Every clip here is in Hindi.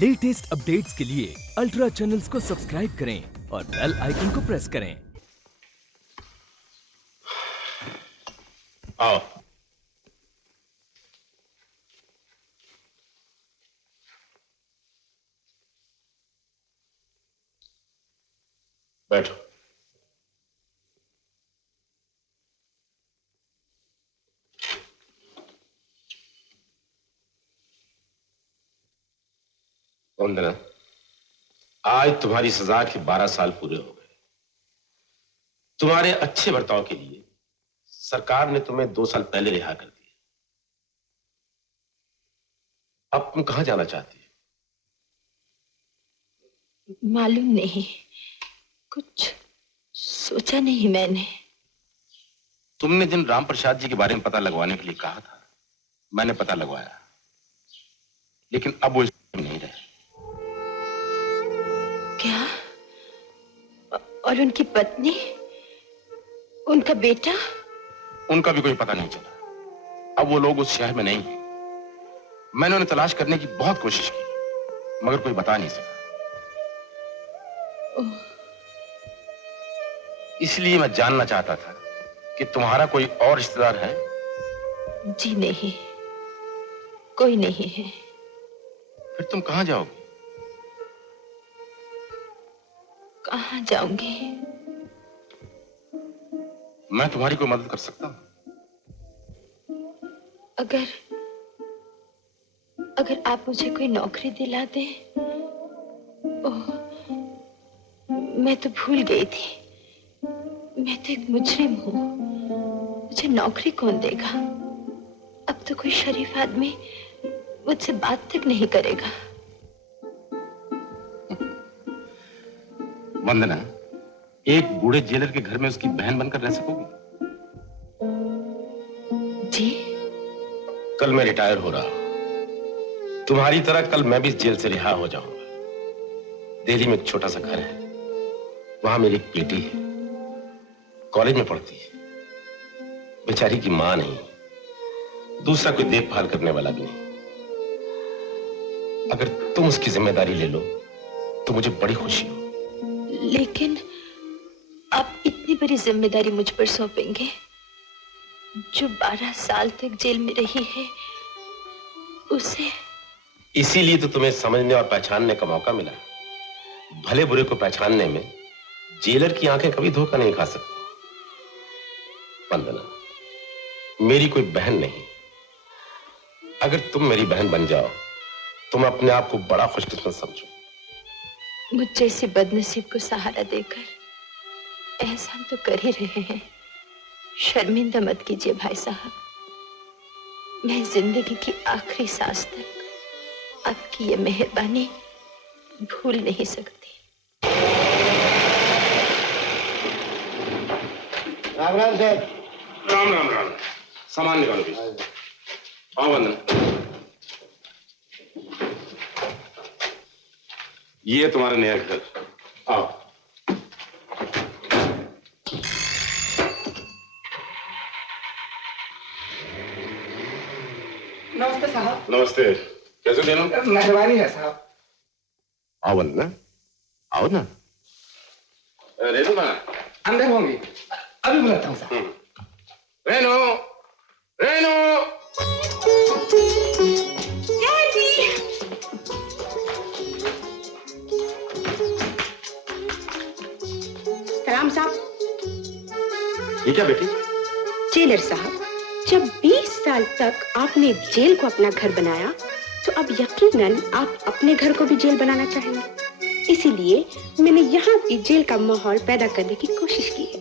लेटेस्ट अपडेट्स के लिए अल्ट्रा चैनल्स को सब्सक्राइब करें और बेल आइकन को प्रेस करें। आओ। बैठो। वंदना, आज तुम्हारी सजा के 12 साल पूरे हो गए। तुम्हारे अच्छे बर्ताव के लिए सरकार ने तुम्हें 2 साल पहले रिहा कर दिया। अब तुम कहां जाना चाहती हो? मालूम नहीं, कुछ सोचा नहीं मैंने। तुमने जिन राम प्रसाद जी के बारे में पता लगवाने के लिए कहा था, मैंने पता लगवाया, लेकिन अब वो इसमें नहीं रहे। क्या? और उनकी पत्नी, उनका बेटा? उनका भी कोई पता नहीं चला। अब वो लोग उस शहर में नहीं हैं। मैंने उन्हें तलाश करने की बहुत कोशिश की, मगर कोई बता नहीं सका। इसलिए मैं जानना चाहता था कि तुम्हारा कोई और रिश्तेदार है? जी नहीं, कोई नहीं है। फिर तुम कहां जाओगे? कहां जाऊंगी? मैं तुम्हारी कोई मदद कर सकता हूं? अगर आप मुझे कोई नौकरी दिला दे। ओह, मैं तो भूल गई थी, मैं तो एक मुजरिम हूं। मुझे नौकरी कौन देगा? अब तो कोई शरीफ आदमी मुझसे बात तक नहीं करेगा। वंदना, एक बूढ़े जेलर के घर में उसकी बहन बनकर रह सकोगी? जी? कल मैं रिटायर हो रहा हूं। तुम्हारी तरह कल मैं भी जेल से रिहा हो जाऊंगा। दिल्ली में एक छोटा सा घर है, वहां मेरी एक बेटी है, कॉलेज में पढ़ती है। बेचारी की मां नहीं, दूसरा कोई देखभाल करने वाला भी नहीं। अगर तुम उसकी जिम्मेदारी ले लो तो मुझे बड़ी खुशी हो। लेकिन आप इतनी बड़ी जिम्मेदारी मुझ पर सौंपेंगे, जो 12 साल तक जेल में रही है, उसे? इसीलिए तो तुम्हें समझने और पहचानने का मौका मिला। भले बुरे को पहचानने में जेलर की आंखें कभी धोखा नहीं खा सकती। वंदना, मेरी कोई बहन नहीं। अगर तुम मेरी बहन बन जाओ तो मैं अपने आप को बड़ा खुशकिस्मत समझूं। मुझ जैसे बदनसीब को सहारा देकर एहसान तो कर ही रहे हैं। शर्मिंदा मत कीजिए भाई साहब। मैं जिंदगी की आखिरी सांस तक आपकी ये मेहरबानी भूल नहीं सकती। राम राम साहब। राम राम राम। सामान निकालो प्लीज। आओ वंदना, ये है तुम्हारा नया घर। आओ। नमस्ते साहब। नमस्ते। कैसे देना? मेहरबानी है साहब। आओ वंदना, आओ ना। रेनू ना अंदर होंगी, अभी बुलाता हूँ साहब। रेनू, रेनू। सलाम साहब। ये क्या बेटी? जेलर साहब, जब 20 साल तक आपने जेल को अपना घर बनाया, तो अब यकीनन आप अपने घर को भी जेल बनाना चाहेंगे। इसीलिए मैंने यहाँ भी जेल का माहौल पैदा करने की कोशिश की है।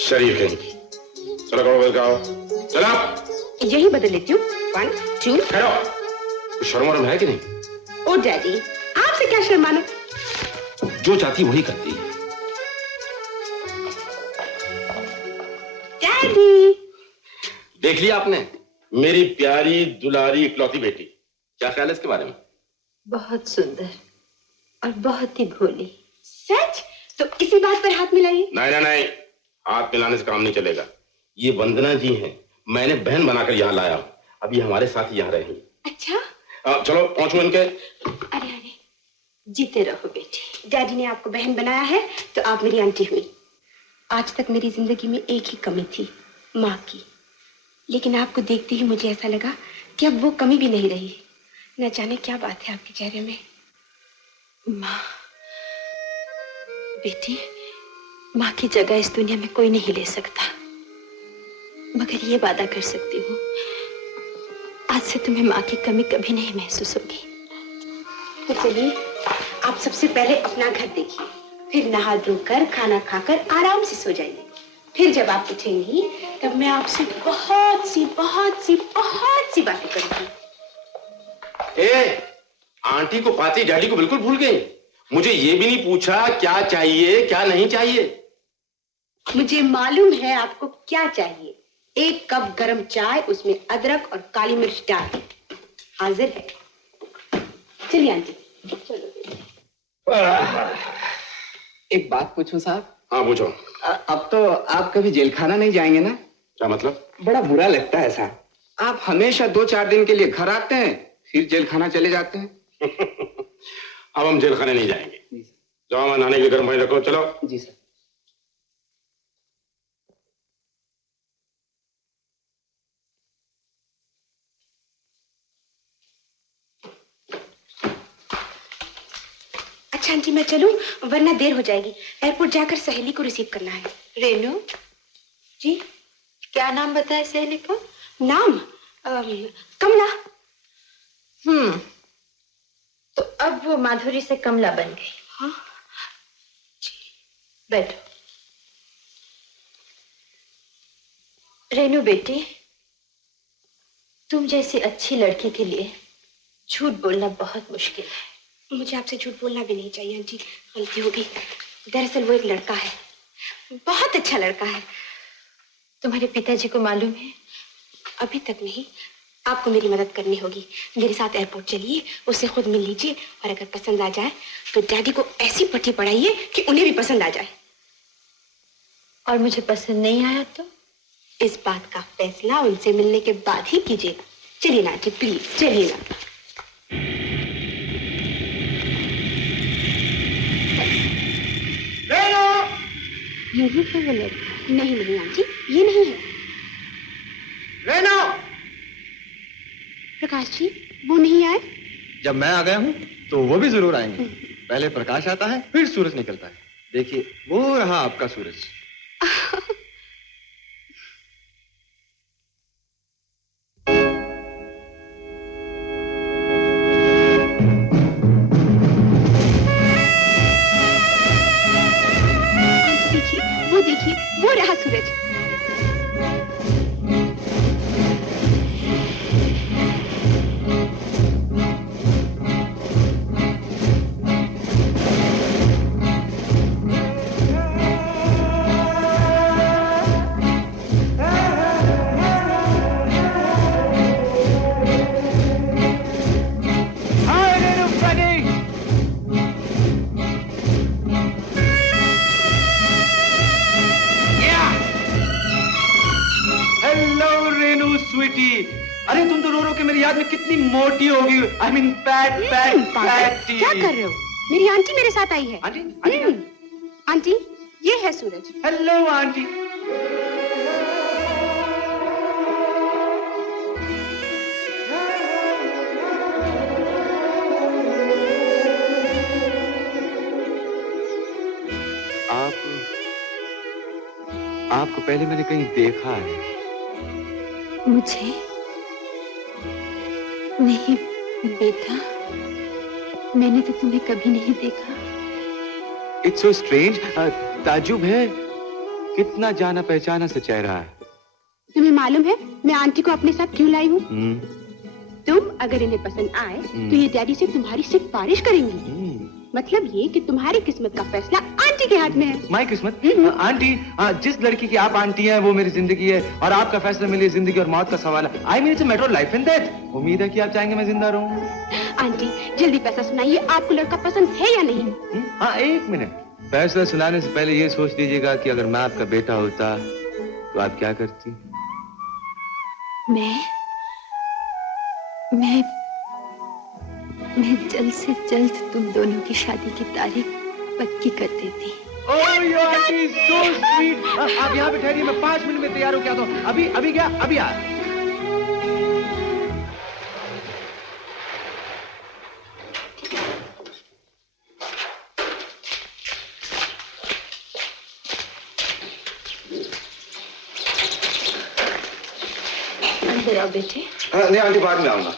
शरीफ कहेंगी। चलो करो बदल आओ। चलो। यही बदल लेती हूँ। 1 2। ठहरो। शर्म वरम है कि नहीं? ओ डैडी, आपसे क्या शर्माना? जो चाहती वही करती है। डैडी, देख लिया आपने? मेरी प्यारी दुलारी इकलौती बेटी। क्या ख्याल है इसके बारे में? बहुत सुंदर और बहुत ही भोली। सच? तो इसी बात पर हाथ मिलाइए। नहीं नहीं नहीं, हाथ मिलाने से काम नहीं चलेगा। ये वंदना जी हैं, मैंने बहन बनाकर यहाँ लाया हूँ। अभी हमारे साथ यहाँ रहेंगी। अच्छा, चलो पहुंचो इनके। अरे अरे, जीते रहो बेटे। डैडी ने आपको बहन बनाया है तो आप मेरी आंटी हुई। आज तक मेरी जिंदगी में एक ही कमी थी, माँ की, लेकिन आपको देखते ही मुझे ऐसा लगा कि अब वो कमी भी नहीं रही। न जाने क्या बात है आपके चेहरे में। माँ, बेटी, माँ की जगह इस दुनिया में कोई नहीं ले सकता, मगर ये वादा कर सकती हूँ, आज से तुम्हें माँ की कमी कभी नहीं महसूस होगी। तो चलिए, आप सबसे पहले अपना घर देखिए, फिर नहा धोकर खाना खाकर आराम से सो जाइए। फिर जब आप उठेंगी तब मैं आपसे बहुत सी बातें करूंगी। आंटी को पाती डैडी को बिल्कुल भूल गई। मुझे ये भी नहीं पूछा क्या चाहिए क्या नहीं चाहिए। मुझे मालूम है आपको क्या चाहिए। 1 कप गरम चाय, उसमें अदरक और काली मिर्च डाल, हाजिर है। चलिए आंटी, चलो। एक बात पूछूं साहब? हाँ पूछो। अब तो आप कभी जेल खाना नहीं जाएंगे ना? क्या मतलब? बड़ा बुरा लगता है साहब, आप हमेशा 2-4 दिन के लिए घर आते हैं, फिर जेल खाना चले जाते हैं। अब हम जेल खाने नहीं जाएंगे। जाओ, मैं नहाने के लिए गर्म पानी रखो। चलो। जी सर। अच्छा आंटी, मैं चलूं वरना देर हो जाएगी। एयरपोर्ट जाकर सहेली को रिसीव करना है। रेनू जी? क्या नाम बताया सहेली का? नाम कमला। तो अब वो माधुरी से कमला बन गई। हाँ बैठो। रेनू बेटी, तुम जैसी अच्छी लड़की के लिए झूठ बोलना बहुत मुश्किल है। मुझे आपसे झूठ बोलना भी नहीं चाहिए आंटी, गलती होगी। दरअसल वो एक लड़का है, बहुत अच्छा लड़का है। तुम्हारे पिताजी को मालूम है? अभी तक नहीं, आपको मेरी मदद करनी होगी। मेरे साथ एयरपोर्ट चलिए, उससे खुद मिल लीजिए, और अगर पसंद आ जाए तो डैडी को ऐसी पट्टी पढ़ाइए कि उन्हें भी पसंद आ जाए। और मुझे पसंद नहीं आया तो? इस बात का फैसला उनसे मिलने के बाद ही कीजिएगा। चलिए ना आंटी, प्लीज चलिए ना। यही है वो लड़का। नहीं आंटी, ये नहीं है। रेनो! प्रकाश जी, वो नहीं आए? जब मैं आ गया हूँ तो वो भी जरूर आएंगे। पहले प्रकाश आता है, फिर सूरज निकलता है। देखिए, वो रहा आपका सूरज। देखिए, वो रहा सूरज। अरे तुम तो रो रो के मेरी याद में कितनी मोटी होगी। I mean fat. क्या कर रहे हो? मेरी आंटी मेरे साथ आई है। आंटी? आंटी, ये है सूरज। Hello aunty. आपको पहले मैंने कहीं देखा है। मुझे? नहीं बेटा, मैंने तो तुम्हें कभी नहीं देखा। It's so strange. ताज्जुब है, कितना जाना पहचाना सा चेहरा है। तुम्हें मालूम है मैं आंटी को अपने साथ क्यों लाई हूँ? तुम अगर इन्हें पसंद आए तो ये डैडी से तुम्हारी सिफारिश करेंगी। मतलब ये कि तुम्हारी किस्मत का फैसला आंटी के हाथ में है। माई किस्मत? आंटी, जिस लड़की की आप आंटी हैं वो मेरी जिंदगी है, और आपका फैसला मेरी जिंदगी और मौत का सवाल है। I mean it's a matter of life and death. उम्मीद है कि आप चाहेंगे मैं जिंदा रहूं। आंटी जल्दी फैसला सुनाइए, आपको लड़का पसंद है या नहीं? हाँ, 1 मिनट। फैसला सुनाने से पहले ये सोच लीजिएगा कि अगर मैं आपका बेटा होता तो आप क्या करती? मैं जल्द से जल्द तुम दोनों की शादी की तारीख पक्की कर देती। Oh, you auntie, so sweet. आप यहाँ पे ठहरिए, मैं 5 मिनट में तैयार हो के आता हूँ। अभी क्या? अभी आ। अंदर आओ बेटे। नहीं आंटी, बाद में आऊंगा।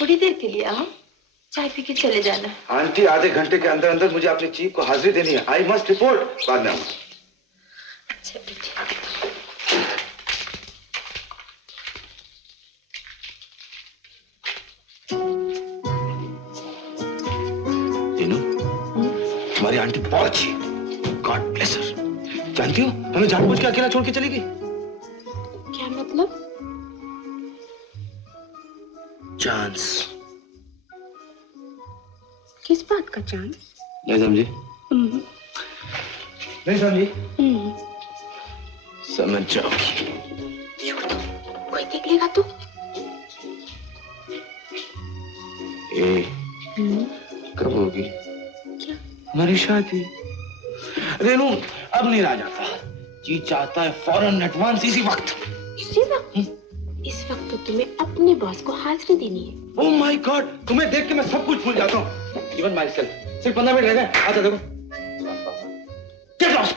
थोड़ी देर के लिए आओ, चाय पी के चले जाना। आंटी, आधे घंटे के अंदर अंदर मुझे अपनी चीफ को हाजिरी देनी है। I must report. बाद में आऊंगा। अच्छा बेटे। रीनू, तुम्हारी आंटी बहुत अच्छी है। गॉड ब्लेस हर। जानती हो, हमें जानबूझ के अकेला छोड़ के चली गई। क्या मतलब? चांस। किस बात का चांस? नहीं समझी? नहीं समझी? समझ जाओगी। कोई देख लेगा तो? कब होगी? क्या? हमारी शादी। रेनू, अब नहीं रहा जाता। जी चाहता है फौरन एडवांस इसी वक्त। इसी वक्त? इस वक्त तो तुम्हें अपने बॉस को हाजिरी देनी है। ओह माय गॉड, तुम्हें देख के मैं सब कुछ भूल जाता हूँ। Even my self. सिर्फ 15 मिनट रह गए। आता देखो। Get lost.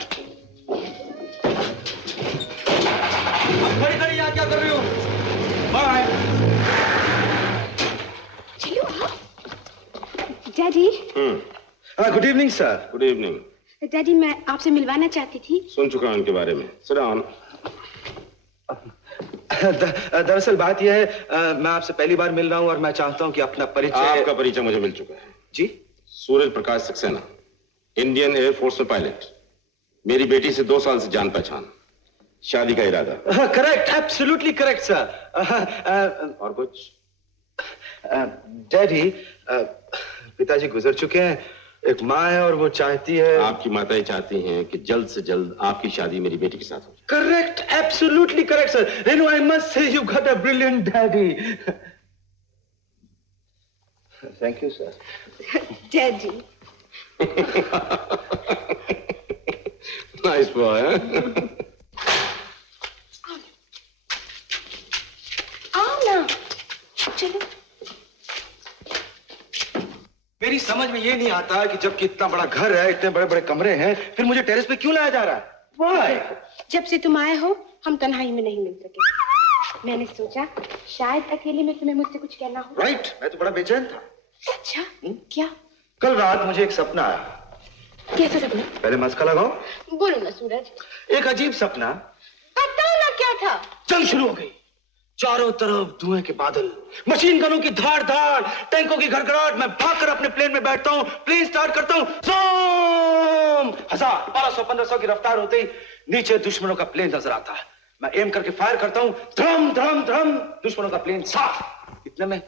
खड़ी खड़ी यहाँ क्या कर रही हो? बाय। चलो आओ। Daddy. Good evening sir. Good evening. Daddy, मैं आपसे मिलवाना चाहती थी। सुन चुका हूं उनके बारे में। Sit down. दरअसल बात यह है, मैं आपसे पहली बार मिल रहा हूं और मैं चाहता हूं कि अपना परिचय। आपका परिचय मुझे मिल चुका है जी। सूरज प्रकाश सक्सेना, इंडियन एयरफोर्स में पायलट। मेरी बेटी से 2 साल से जान पहचान, शादी का इरादा। Correct, absolutely correct sir. और कुछ? डैडी, पिताजी गुजर चुके हैं। एक माँ है और वो चाहती है। आपकी माताएं चाहती हैं कि जल्द से जल्द आपकी शादी मेरी बेटी के साथ हो जाए। Correct, absolutely correct sir. Renu, I must say you got a brilliant daddy. Thank you sir. Daddy. Nice boy. आओ ना, चलो। मेरी समझ में ये नहीं आता कि जबकि इतना बड़ा घर है, इतने बड़े बड़े कमरे हैं, फिर मुझे टेरेस पे क्यों लाया जा रहा है? Why? जब से तुम आए हो, हम तन्हाई में नहीं मिल सके। मैंने सोचा शायद अकेले में तुम्हें मुझसे कुछ कहना हो। राइट, मैं तो बड़ा बेचैन था। अच्छा, क्या? कल रात मुझे एक सपना आया। कैसा सपना? पहले मस्का लगाओ। बोलो ना सूरज। एक अजीब सपना। बताओ ना क्या था? जंग शुरू हो गई। चारों तरफ धुएं के बादल, मशीन गनों की धाड़ धाड़, टैंकों की घड़घड़ाहट। मैं भागकर अपने प्लेन में बैठता हूं, प्लेन स्टार्ट करता हूं। 1000, 1200, 1500 की रफ्तार होते ही नीचे दुश्मनों का प्लेन नजर आता है। मैं एम करके फायर करता हूं। धड़म धड़म धड़म, दुश्मनों का प्लेन साफ। इतने में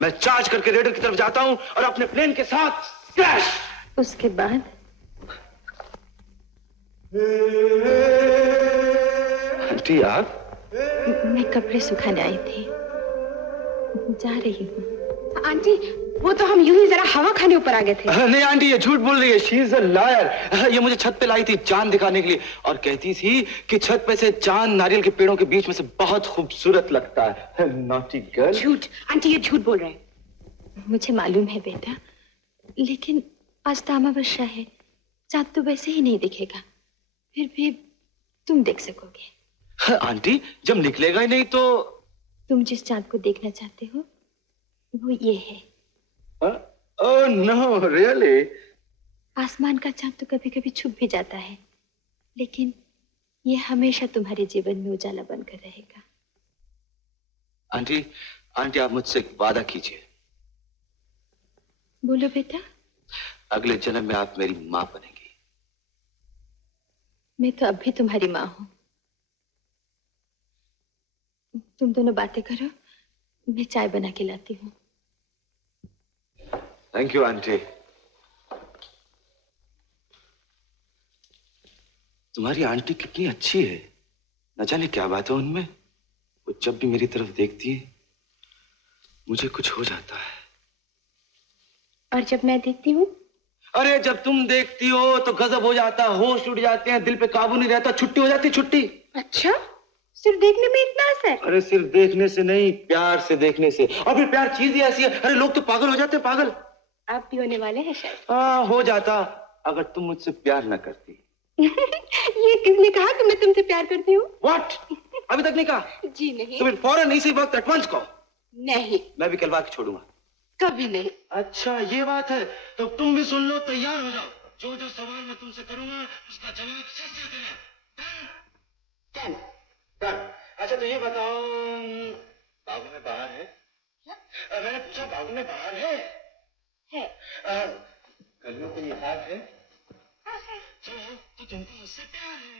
मैं चार्ज करके रेडर की तरफ जाता हूं और अपने प्लेन के साथ क्रैश। उसके बाद? आंटी, आप? मैं कपड़े सुखाने आई थी, जा रही हूँ। आंटी, वो तो हम यूं ही जरा हवा खाने ऊपर आ गए थे। नहीं आंटी, ये झूठ बोल रही है। She is a liar. ये मुझे छत पे लाई थी चांद दिखाने के लिए और कहती थी कि छत पे से चांद नारियल के पेड़ों के बीच में से बहुत खूबसूरत लगता है। Naughty girl. झूठ, आंटी ये झूठ बोल रहे हैं। मुझे मालूम है बेटा, लेकिन आज तो अमावस्या है, चांद तो वैसे ही नहीं दिखेगा। फिर भी तुम देख सकोगे। आंटी, जब निकलेगा ही नहीं तो? तुम जिस चांद को देखना चाहते हो वो ये है। Oh no, really? आसमान का चांद तो कभी कभी छुप भी जाता है, लेकिन ये हमेशा तुम्हारे जीवन में उजाला बनकर रहेगा। आंटी, आंटी आप मुझसे एक वादा कीजिए। बोलो बेटा। अगले जन्म में आप मेरी माँ बनेंगी। मैं तो अब भी तुम्हारी माँ हूँ। तुम दोनों बातें करो, मैं चाय बना के लाती हूँ। Thank you aunty. तुम्हारी आंटी कितनी अच्छी है। न जाने क्या बात है उनमें। वो जब भी मेरी तरफ देखती है मुझे कुछ हो जाता है। और जब मैं देखती हूँ? अरे जब तुम देखती हो तो गजब हो जाता, होश उड़ जाते हैं, दिल पे काबू नहीं रहता, छुट्टी हो जाती, छुट्टी। अच्छा, सिर्फ देखने में इतना असर? अरे सिर्फ देखने से नहीं, प्यार से देखने से। और फिर प्यार चीज ही ऐसी है, अरे लोग तो पागल हो जाते हैं, पागल। आप भी होने वाले हैं शायद। हाँ, हो जाता अगर तुम मुझसे प्यार न करती। ये किसने कहा कि मैं तुमसे प्यार करती हूँ? What? अभी तक नहीं कहा? जी नहीं। तो फिर फौरन इसी वक्त एडवांस कहो। नहीं, मैं भी कलवा के छोड़ूंगा। कभी नहीं। अच्छा ये बात है, तो तुम भी सुन लो, तैयार हो जाओ। जो जो सवाल मैं तुमसे करूंगा उसका जवाब सच से देना। डन? डन। अच्छा तो ये बताओ, बाबू में बाहर है? मैंने पूछा बाबू में बाहर है? है। गलियों पे ये हाथ है? हाँ, है। तो तुमको मुझसे प्यार है?